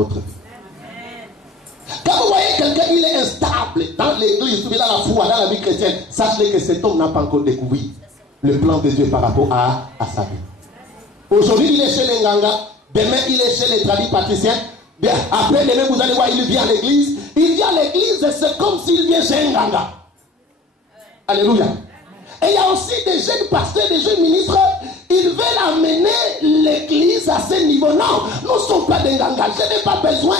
votre vie. Quand vous voyez quelqu'un, il est instable dans l'église, dans la foi, dans la vie chrétienne, sachez que cet homme n'a pas encore découvert le plan de Dieu par rapport à sa vie. Aujourd'hui, il est chez les Nganga, demain, il est chez les tradis patriciens. Après, demain, vous allez voir, il vient à l'église. Il vient à l'église, c'est comme s'il vient chez un Nganga. Alléluia. Et il y a aussi des jeunes pasteurs, des jeunes ministres, ils veulent amener l'église à ce niveau. Non, nous ne sommes pas des Nganga. Je n'ai pas besoin.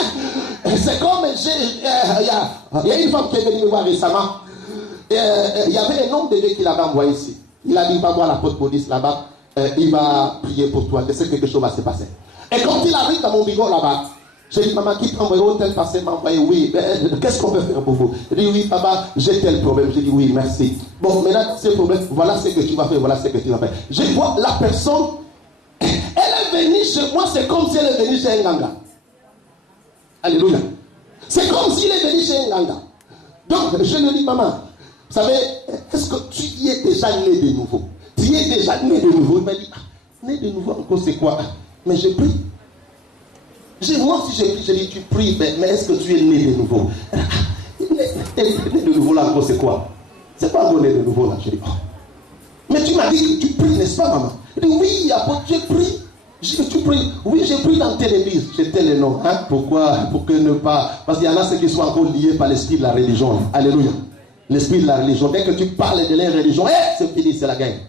C'est comme, il y a une femme qui est venue me voir récemment. Il y avait un homme de Dieu qui l'avait envoyé ici. Il a dit, va voir la porte police là-bas. Il va prier pour toi. Je sais que quelque chose va se passer. Et quand il arrive dans mon bureau là-bas, j'ai dit, maman, qui t'a envoyé tel pasteur m'a envoyé? Oui, qu'est-ce qu'on peut faire pour vous? Il dit, oui, papa, j'ai tel problème. J'ai dit, oui, merci. Bon, maintenant, ce problème, voilà ce que tu vas faire, voilà ce que tu vas faire. Je vois la personne, elle est venue chez moi, c'est comme si elle est venue chez un Nganga. Alléluia. C'est comme s'il est venu chez un Nganga. Donc, je lui dis, maman, vous savez, est-ce que tu y es déjà né de nouveau? Tu y es déjà né de nouveau? Il m'a dit, né de nouveau encore, c'est quoi? Mais je prie. Moi aussi je prie, je dis, tu pries, mais est-ce que tu es né de nouveau? Né de nouveau là encore, c'est quoi? C'est pas encore né de nouveau là. Je dis, oh. Mais tu m'as dit que tu pries, n'est-ce pas, maman? Je dis, oui, j'ai pris. Je dis, tu pries? Oui, j'ai pris dans telle église. J'ai tel nom. Hein? Pourquoi? Pour que ne pas. Parce qu'il y en a ceux qui sont encore liés par l'esprit de la religion. Alléluia. L'esprit de la religion. Dès que tu parles de la religion, c'est fini, c'est la guerre.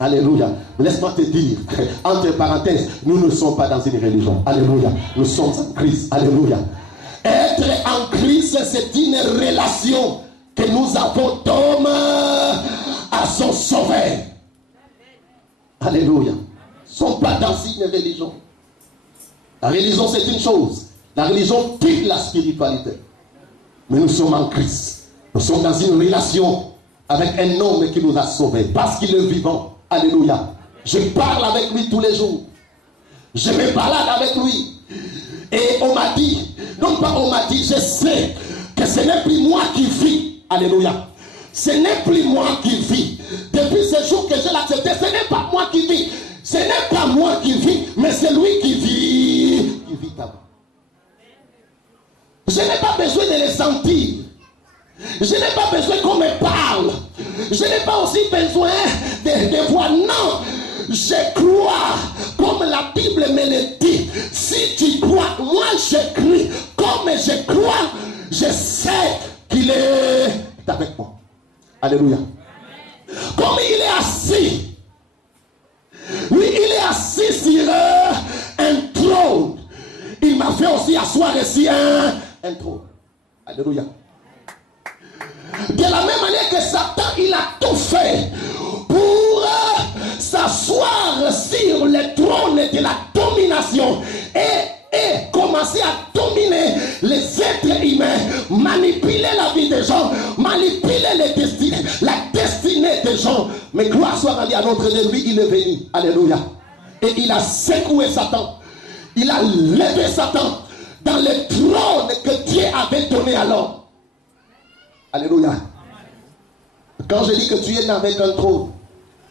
Alléluia. Laisse-moi te dire, entre parenthèses, nous ne sommes pas dans une religion. Alléluia. Nous sommes en Christ. Alléluia. Être en Christ, c'est une relation que nous avons d'homme à son sauveur. Alléluia. Nous ne sommes pas dans une religion. La religion, c'est une chose. La religion tue la spiritualité. Mais nous sommes en Christ. Nous sommes dans une relation avec un homme qui nous a sauvés parce qu'il est vivant. Alléluia. Je parle avec lui tous les jours. Je me balade avec lui. Et on m'a dit, non pas on m'a dit, je sais que ce n'est plus moi qui vis. Alléluia. Ce n'est plus moi qui vis. Depuis ce jour que je l'ai accepté, ce n'est pas moi qui vis. Ce n'est pas moi qui vis, mais c'est lui qui vit. Qui vit d'abord. Je n'ai pas besoin de le sentir. Je n'ai pas besoin qu'on me parle. Je n'ai pas aussi besoin de voir. Non, je crois comme la Bible me le dit. Si tu crois, moi j'écris comme je crois. Je sais qu'il est avec moi. Alléluia. Comme il est assis. Oui, il est assis sur un trône. Il m'a fait aussi asseoir ici un trône. Alléluia. De la même manière que Satan, il a tout fait pour s'asseoir sur le trône de la domination et commencer à dominer les êtres humains, manipuler la vie des gens, manipuler la destinée des gens. Mais gloire soit rendue à notre Dieu, lui, il est venu. Alléluia. Et il a secoué Satan. Il a levé Satan dans le trône que Dieu avait donné à l'homme. Alléluia. Quand je dis que tu es né avec un trône,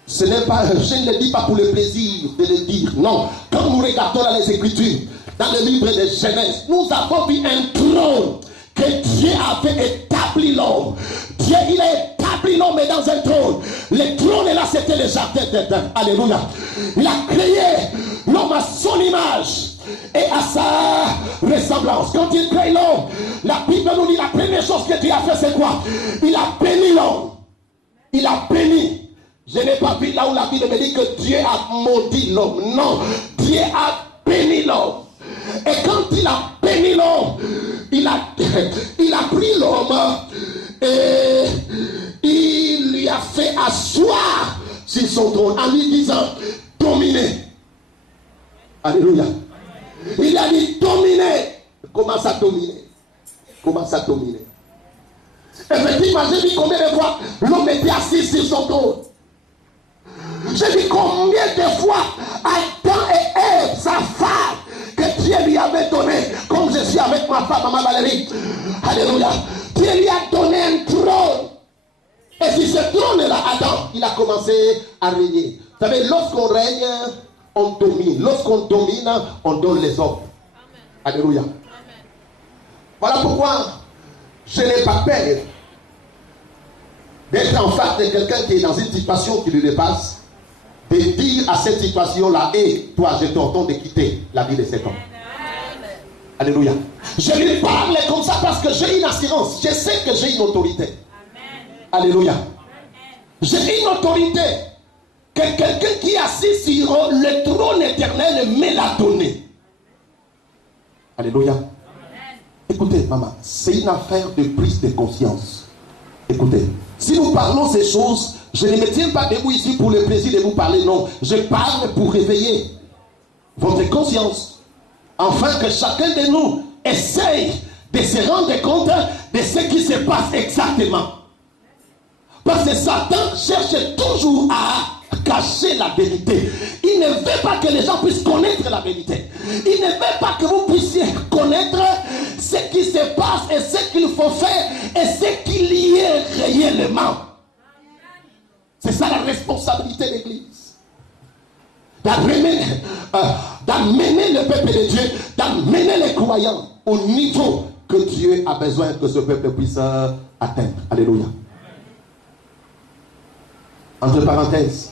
ce n'est pas, je ne le dis pas pour le plaisir de le dire. Non. Quand nous regardons dans les Écritures, dans le livre de Genèse, nous avons vu un trône que Dieu avait établi l'homme. Dieu, il a établi l'homme dans un trône. Le trône là, c'était le jardin d'Éden. Alléluia. Il a créé l'homme à son image et à sa ressemblance. Quand il crée l'homme, la Bible nous dit la première chose que Dieu a fait, c'est quoi? Il a béni l'homme. Il a béni. Je n'ai pas vu là où la Bible me dit que Dieu a maudit l'homme. Non, Dieu a béni l'homme. Et quand il a béni l'homme, il a pris l'homme et il lui a fait asseoir sur son trône en lui disant dominer. Alléluia. Il a dit dominer. Commence à dominer. Commence à dominer. Effectivement, j'ai dit combien de fois l'homme était assis sur son trône. J'ai dit combien de fois Adam et Ève, sa femme, que Dieu lui avait donné, comme je suis avec ma femme, Maman Valérie. Alléluia. Dieu lui a donné un trône. Et sur ce trône-là, Adam, il a commencé à régner. Vous savez, lorsqu'on règne, on domine. Lorsqu'on domine, on donne les ordres. Alléluia. Voilà pourquoi je n'ai pas peur d'être en face de quelqu'un qui est dans une situation qui le dépasse, de dire à cette situation-là, hé, toi, je t'ordonne de quitter la vie de cet homme. Alléluia. Je lui parle comme ça parce que j'ai une assurance. Je sais que j'ai une autorité. Alléluia. J'ai une autorité que quelqu'un qui est assis sur le trône éternel me l'a donné. Alléluia. Écoutez, maman, c'est une affaire de prise de conscience. Écoutez, si nous parlons ces choses, je ne me tiens pas debout ici pour le plaisir de vous parler, non. Je parle pour réveiller votre conscience, afin que chacun de nous essaye de se rendre compte de ce qui se passe exactement. Parce que Satan cherche toujours à cacher la vérité. Il ne veut pas que les gens puissent connaître la vérité. Il ne veut pas que vous puissiez connaître ce qui se passe et ce qu'il faut faire et ce qu'il y est réellement. C'est ça la responsabilité de l'Église. D'amener le peuple de Dieu, d'amener les croyants au niveau que Dieu a besoin que ce peuple puisse atteindre. Alléluia. Entre parenthèses,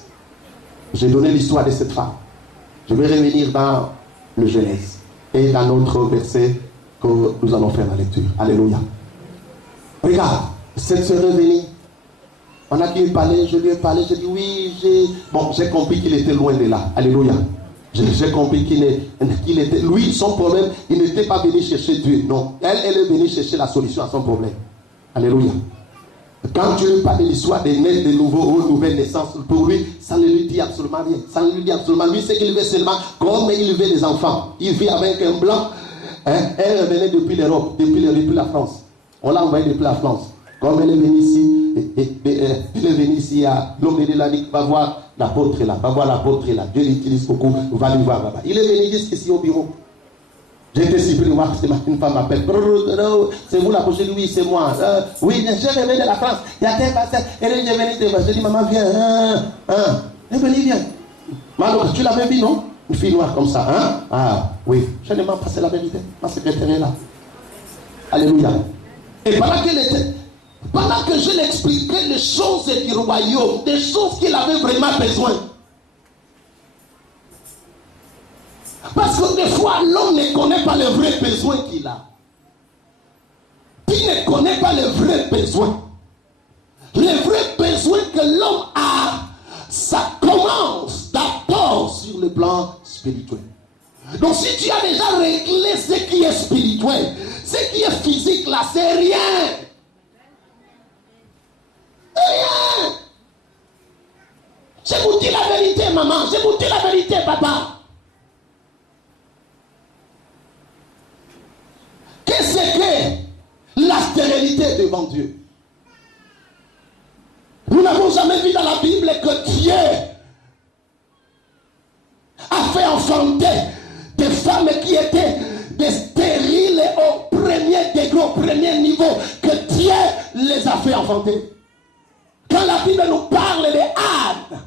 j'ai donné l'histoire de cette femme. Je vais revenir dans le Genèse et dans notre verset que nous allons faire la lecture. Alléluia. Regarde, cette sœur est venue. On a qui lui parlait, je lui ai parlé, j'ai dit oui, j'ai compris qu'il était loin de là. Alléluia. J'ai compris qu'il était, lui, son problème, il n'était pas venu chercher Dieu. Non, elle est venue chercher la solution à son problème. Alléluia. Quand tu lui parles de l'histoire des nés de nouveau ou nouvelle naissance, pour lui, ça ne lui dit absolument rien. Ça ne lui dit absolument rien. Lui, c'est qu'il veut seulement, comme il veut des enfants. Il vit avec un blanc. Elle revenait depuis l'Europe, depuis la France. On l'a envoyé depuis la France. Comme elle est venue ici, elle est venue ici à l'homme de la dit, va voir l'apôtre là, va voir l'apôtre là. Dieu l'utilise beaucoup, va lui voir là-bas. Il est venu jusqu'ici au bureau. J'étais surpris, moi, une femme m'appelle. C'est vous la prochaine? Oui, c'est moi. Oui, je reviens de la France. Il y a tel pasteur. Elle est venue de moi. Je dis, maman, viens. Elle est venue, viens. Maman, tu l'avais vu, non? Une fille noire comme ça. Hein? Ah, oui. Je ne m'en passé la vérité. Ma secrétaire est là. Alléluia. Et pendant que je l'expliquais les choses du royaume, des choses qu'il avait vraiment besoin. Parce que des fois, l'homme ne connaît pas le vrai besoin qu'il a. Il ne connaît pas le vrai besoin. Le vrai besoin que l'homme a, ça commence d'abord sur le plan spirituel. Donc si tu as déjà réglé ce qui est spirituel, ce qui est physique là, c'est rien. Rien. Je vous dis la vérité, maman. Je vous dis la vérité, papa. Qu'est-ce que la stérilité devant Dieu? Nous n'avons jamais vu dans la Bible que Dieu a fait enfanter des femmes qui étaient des stériles au premier degré, au premier niveau, que Dieu les a fait enfanter. Quand la Bible nous parle de Anne,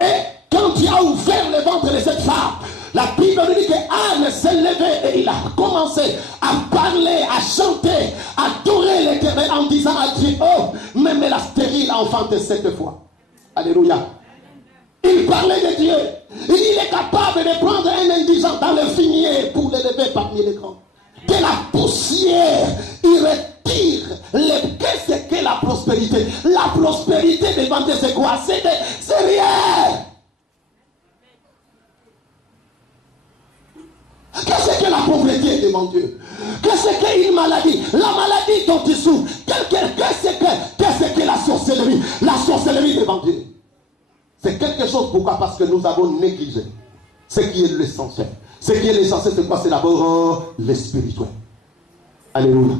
et quand Dieu a ouvert le ventre de cette femme, la Bible nous dit que Anne s'est levée et il a commencé à parler, à chanter, à adorer l'Éternel en disant à Dieu, oh, même la stérile a enfanté cette fois. Alléluia. Il parlait de Dieu. Il est capable de prendre un indigent dans le fumier pour l'élever parmi les grands. De la poussière, il retire qu'est-ce que la prospérité? La prospérité devant Dieu, c'est quoi? C'est rien. Qu'est-ce que la pauvreté devant Dieu? Qu'est-ce qu'une maladie? La maladie dont tu souffres. Qu'est-ce que la sorcellerie? La sorcellerie devant Dieu. C'est quelque chose, pourquoi? Parce que nous avons négligé ce qui est l'essentiel. Ce qui est l'essentiel, c'est quoi? C'est d'abord le spirituel. Alléluia.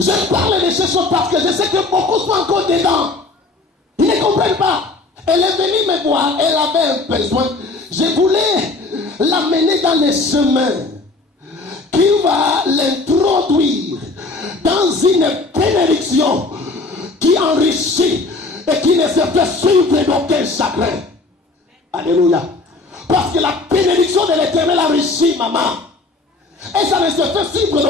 Je parle de ces choses parce que je sais que beaucoup sont encore dedans. Ils ne comprennent pas. Elle est venue me voir, elle avait un besoin. Je voulais l'amener dans les chemins qui va l'introduire dans une bénédiction qui enrichit et qui ne se fait suivre d'aucun chagrin. Alléluia. Parce que la bénédiction de l'Éternel enrichit, maman. Et ça ne se fait suivre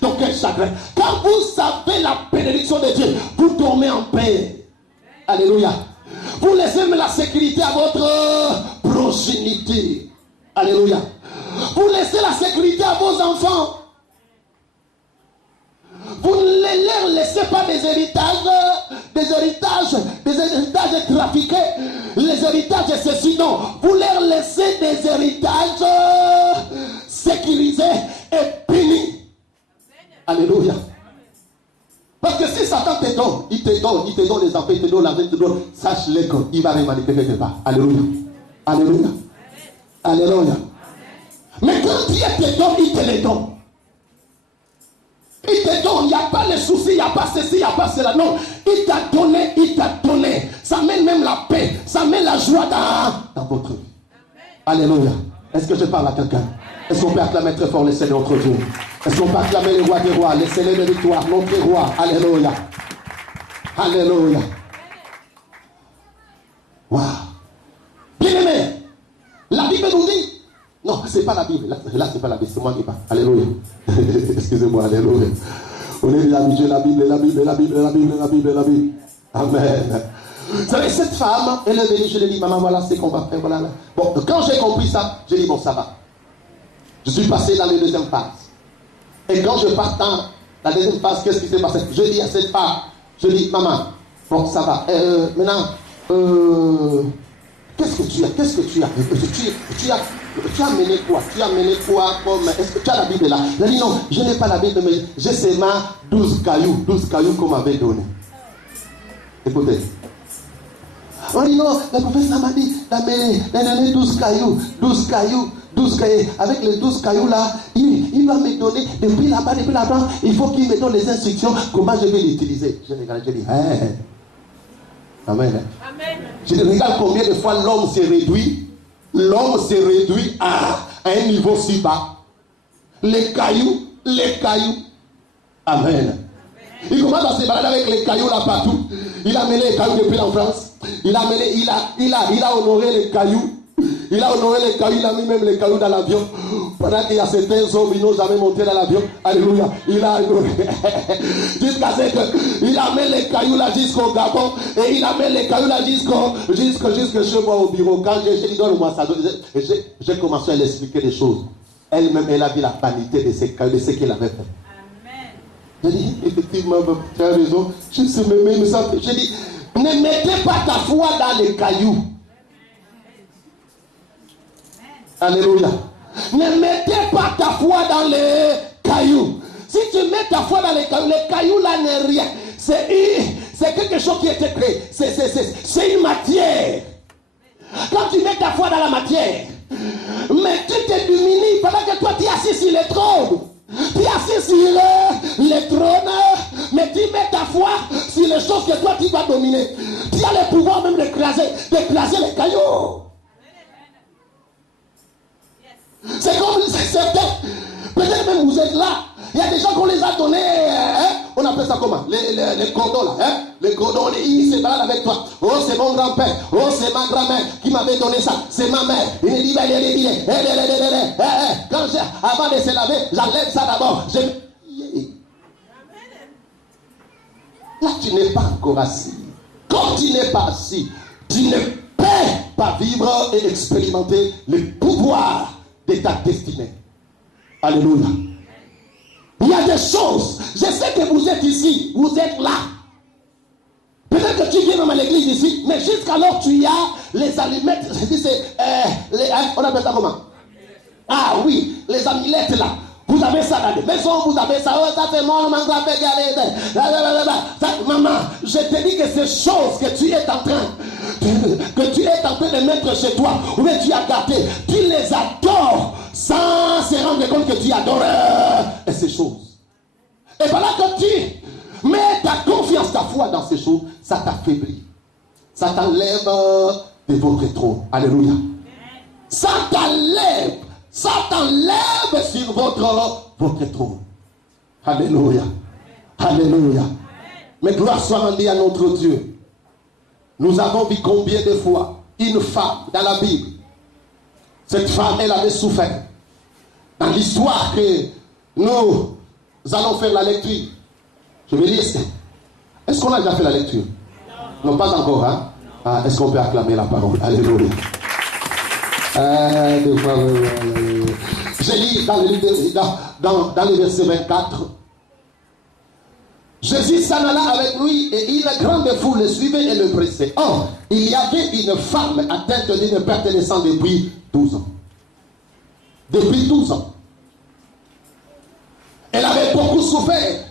d'aucun chagrin. Quand vous savez la bénédiction de Dieu, vous dormez en paix. Alléluia. Vous laissez même la sécurité à votre progéniture. Alléluia. Vous laissez la sécurité à vos enfants. Vous ne leur laissez pas des héritages trafiqués, les héritages ceci, non. Vous leur laissez des héritages sécurisés et bénis. Alléluia. Parce que si Satan te donne, il te donne les enfants, il te donne la vie, il te donne, sache-le qu'il va rémanipuler quelque part. Alléluia. Alléluia. Alléluia. Mais quand Dieu te donne, il te les donne. Il te donne, il n'y a pas les soucis, il n'y a pas ceci, il n'y a pas cela. Non, il t'a donné, il t'a donné. Ça mène même la paix, ça mène la joie dans votre vie. Alléluia. Est-ce que je parle à quelqu'un? Est-ce qu'on peut acclamer très fort le Seigneur notre Dieu? Est-ce qu'on peut acclamer le roi des rois, le Seigneur de victoire, notre roi? Alléluia. Alléluia. Waouh. Bien aimé, la Bible nous dit. Non, c'est pas la Bible. Là c'est pas la Bible, c'est moi qui parle. Alléluia. Excusez-moi, alléluia. On est habitué la Bible. Amen. Vous savez, cette femme, elle est venue, je lui ai dit, maman, voilà ce qu'on va faire, voilà. Bon, quand j'ai compris ça, j'ai dit, bon, ça va. Je suis passé dans la deuxième phase. Et quand je pars dans la deuxième phase, qu'est-ce qui s'est passé? Je dis à cette femme, je dis, maman, bon, ça va. Maintenant, qu'est-ce que tu as? Tu as mené quoi comme... Est-ce que tu as la Bible là? Elle a dit non, je n'ai pas la Bible, mais j'ai seulement 12 cailloux qu'on m'avait donné. Écoutez. On dit non, le professeur m'a dit d'amener 12 cailloux. Avec les 12 cailloux là, il va me donner depuis là-bas, il faut qu'il me donne les instructions, comment je vais l'utiliser. Je regarde, je dis, hey. Amen. Amen. Je regarde combien de fois l'homme s'est réduit à un niveau si bas. Les cailloux. Amen. Il commence à se balader avec les cailloux là partout. Il a mené les cailloux depuis la France. Il a honoré les cailloux. Il a mis même les cailloux dans l'avion. Pendant qu'il y a certains hommes, ils n'ont jamais monté dans l'avion. Alléluia. Il a honoré. Jusqu'à ce qu'il amène les cailloux là jusqu'au Gabon. Et il amène les cailloux là jusque chez moi au bureau. Quand j'ai dit, donne-moi ça. J'ai commencé à lui expliquer des choses. Elle-même, elle a vu la vanité de ces cailloux, de ce qu'elle avait fait. J'ai dit, effectivement, tu as raison. Je sais même ça. J'ai dit, ne mettez pas ta foi dans les cailloux. Alléluia. Ne mettez pas ta foi dans les cailloux. Si tu mets ta foi dans les cailloux là n'est rien. C'est quelque chose qui a été créé. C'est une matière. Quand tu mets ta foi dans la matière, mais tu te diminues pendant que toi tu es assis sur le trône. Tu es assis sur le trône, mais tu mets ta foi sur les choses que toi tu vas dominer. Tu as le pouvoir même d'écraser les cailloux. C'est comme certains. Peut-être même vous êtes là. Il y a des gens qu'on les a donnés. On appelle ça comment? Les cordons là. Les cordons, ils se baladent avec toi. Oh, c'est mon grand-père. Oh, c'est ma grand-mère qui m'avait donné ça. C'est ma mère. Il me dit, avant de se laver, j'enlève ça d'abord. Là, tu n'es pas encore assis. Quand tu n'es pas assis, tu ne peux pas vivre et expérimenter le pouvoir de ta destinée. Alléluia. Il y a des choses. Je sais que vous êtes ici, vous êtes là. Peut-être que tu viens même à l'église ici, mais jusqu'alors tu as les allumettes. On appelle ça comment? Ah oui, les amulettes là. Vous avez ça dans les maisons, vous avez ça. Oh, ça c'est mon grand-père qui a maman, je te dis que ces choses que tu es en train de mettre chez toi, ou bien tu as gâté, tu les adores sans se rendre compte que tu adores ces choses. Et voilà que tu mets ta confiance, ta foi dans ces choses, ça t'affaiblit. Ça t'enlève de votre trône. Alléluia. Ça t'enlève sur votre trône. Alléluia. Alléluia. Mais gloire soit rendue à notre Dieu. Nous avons vu combien de fois une femme dans la Bible, cette femme, elle avait souffert. dans l'histoire que nous allons faire la lecture. Je vais dire, est-ce qu'on a déjà fait la lecture? Non, pas encore, hein? Ah, est-ce qu'on peut acclamer la parole? Alléluia. Je lis dans le verset 24. Jésus s'en alla avec lui et une grande foule le suivait et le pressait. Or, il y avait une femme atteinte d'une perte de sang depuis 12 ans. Depuis 12 ans. Elle avait beaucoup souffert.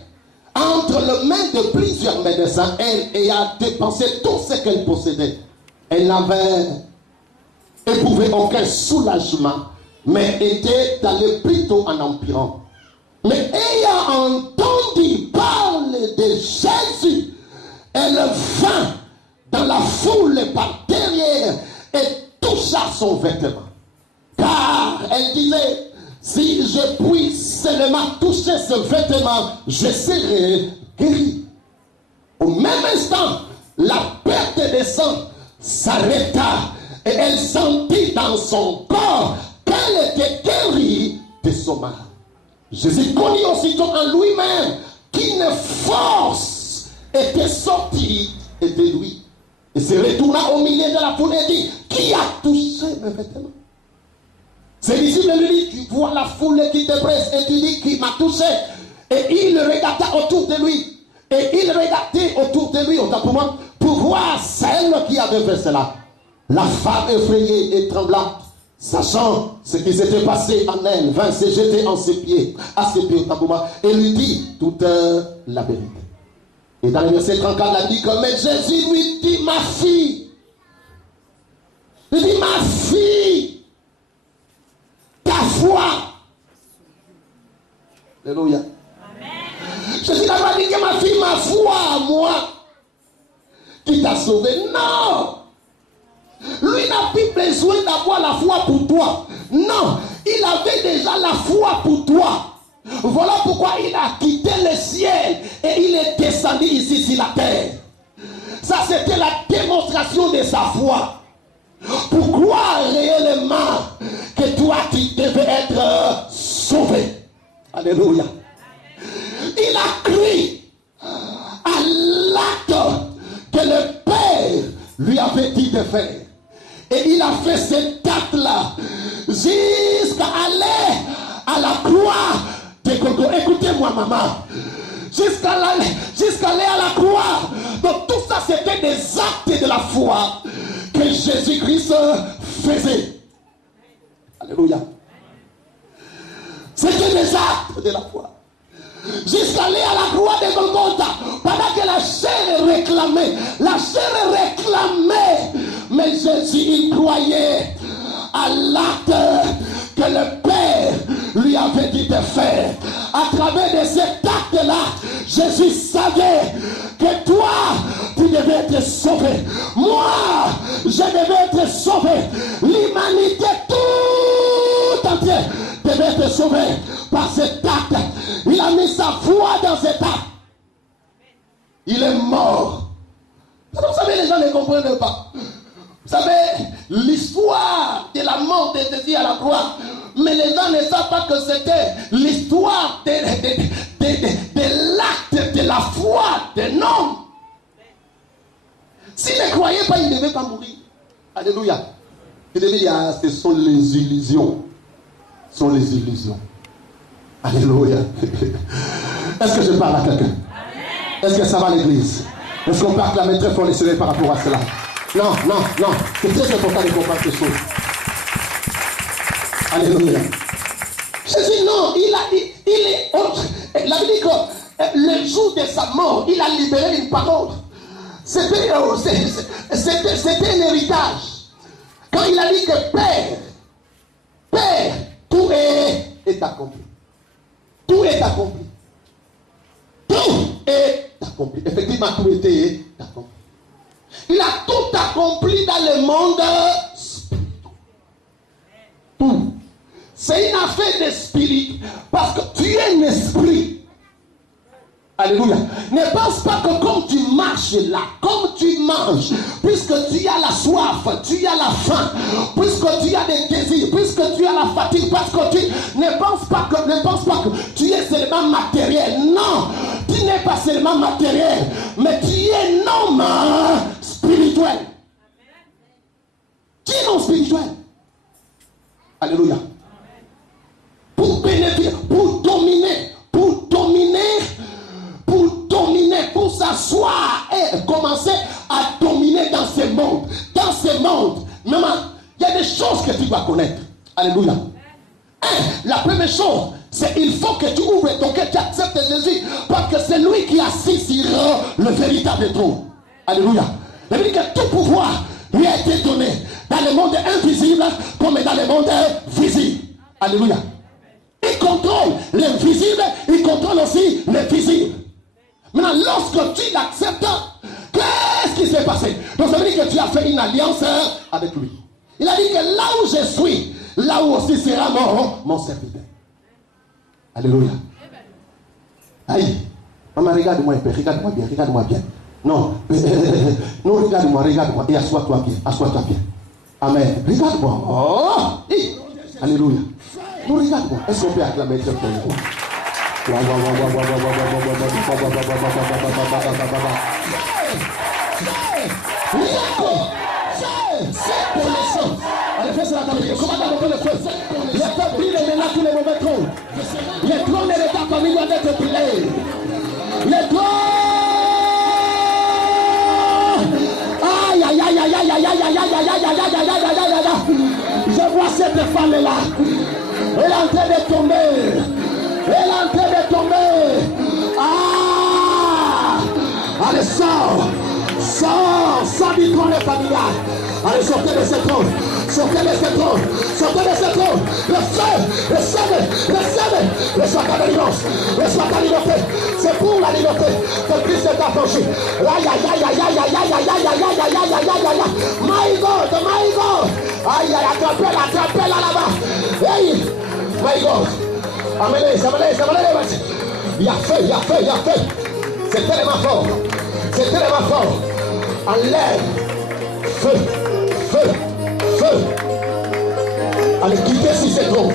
Entre les mains de plusieurs médecins, elle a dépensé tout ce qu'elle possédait. Elle n'avait éprouvé aucun soulagement, mais était allée plutôt en empirant. Mais ayant entendu parler de Jésus, elle vint dans la foule par derrière et toucha son vêtement. Car elle disait, si je puis seulement toucher ce vêtement, je serai guéri. Au même instant, la perte de sang s'arrêta et elle sentit dans son corps qu'elle était guérie de son mal. Jésus connut aussitôt en lui-même qu'une force était sortie de lui. Et se retourna au milieu de la foule et dit, qui a touché mes vêtements? Ses disciples lui disent, tu vois la foule qui te presse et tu dis qui m'a touché. Et il regarda autour de lui. Et il regardait autour de lui, autant pour moi, pour voir celle qui avait fait cela. La femme effrayée et tremblante, sachant ce qui s'était passé en elle, vint se jeter à ses pieds, autant pour moi, et lui dit toute la vérité. Et dans le verset 34, il dit que mais Jésus lui dit, ma fille, il dit, ma fille, ta foi. Alléluia. Jésus n'a pas dit que ma fille, ma foi, moi, qui t'a sauvé. Non. Lui n'a plus besoin d'avoir la foi pour toi. Non. Il avait déjà la foi pour toi. Voilà pourquoi il a quitté le ciel et il est descendu ici sur la terre. Ça, c'était la démonstration de sa foi. Pour croire réellement que toi, tu devais être sauvé. Alléluia. Il a cru à l'acte que le Père lui avait dit de faire. Et il a fait cet acte-là jusqu'à aller à la croix de Golgotha. Écoutez-moi, maman. Jusqu'à aller à la croix. Donc tout ça, c'était des actes de la foi que Jésus-Christ faisait. Alléluia. C'était des actes de la foi. Jusqu'à aller à la croix de Golgotha, pendant que la chair réclamait, mais Jésus, il croyait à l'acte que le Père lui avait dit de faire. À travers de cet acte-là, Jésus savait que toi, tu devais être sauvé. Moi, je devais être sauvé. L'humanité tout entière devait être sauvée par cet acte. Il a mis sa foi dans cet acte. Il est mort. Vous savez, les gens ne comprennent pas. Vous savez, l'histoire de la mort de Jésus à la croix, mais les gens ne savent pas que c'était l'histoire de l'acte de la foi d'un homme. S'il ne croyait pas, il ne devait pas mourir. Alléluia. Il devait dire, ce sont les illusions. Ce sont les illusions. Alléluia. Est-ce que je parle à quelqu'un? Est-ce que ça va à l'église? Est-ce qu'on peut acclamer très fort les Seigneurs par rapport à cela? Non. C'est très important de comprendre ces choses. Alléluia. Jésus, non, il est autre. Il a dit que le jour de sa mort, il a libéré une parole. C'était un héritage. Quand il a dit que Père, tout est accompli. Tout est accompli. Tout est accompli. Effectivement, tout était accompli. Il a tout accompli dans le monde spirituel. Tout. C'est une affaire d'esprit. Parce que tu es un esprit. Alléluia. Ne pense pas que comme tu marches là, comme tu manges, puisque tu as la soif, tu as la faim, puisque tu as des désirs, puisque tu as la fatigue, parce que tu ne pense pas que tu es seulement matériel. Non, tu n'es pas seulement matériel, mais tu es un homme spirituel. Tu es un homme spirituel. Alléluia. Pour bénéficier, pour dominer, pour s'asseoir et commencer à dominer dans ce monde. Dans ce monde, maman, il y a des choses que tu dois connaître. Alléluia. La première chose, c'est qu'il faut que tu ouvres ton cœur, tu acceptes Jésus, parce que c'est lui qui est assis sur le véritable trône. Alléluia. Il veut dire que tout pouvoir lui a été donné dans le monde invisible comme dans le monde visible. Alléluia. Il contrôle l'invisible, il contrôle aussi le visible. Maintenant, lorsque tu l'acceptes, qu'est-ce qui s'est passé? Donc ça veut dire que tu as fait une alliance avec lui. Il a dit que là où je suis, là où aussi sera mon serviteur. Alléluia. Aïe. Maman, regarde-moi un peu, regarde-moi bien. Non, non, regarde-moi et assois-toi bien. Amen. Regarde-moi. Oh, alléluia. Non, regarde-moi. Est-ce qu'on peut acclamer Dieu pour nous? C'est connaissant. Allez, fais ça la table. Comment t'as le feu? Les peuples brillent maintenant tous les mauvais trônes. Les trônes et les temps comme ils doivent être brillés. Les trônes. Aïe, aïe, aïe, aïe, aïe, aïe, aïe, aïe, aïe, aïe, aïe, aïe. Je vois cette femme-là. Elle est en train de tomber. Elle est en train de tomber. Ah! Allez, sors du trône familial. Allez, sortez de ce trône. Sortez de ce trône. Le feu, le soir ta délivrance, le soir ta liberté. C'est pour la liberté que Christ est affranchi. Aïe, aïe, aïe, aïe, aïe, aïe, aïe, aïe, aïe, aïe, aïe, aïe, aïe, aïe, aïe. My God. Aïe, aïe, attrapez-la là-bas. Hey, my God. Amenez. Il y a feu. C'est tellement fort. Enlève. Feu. Allez, quittez si c'est trop.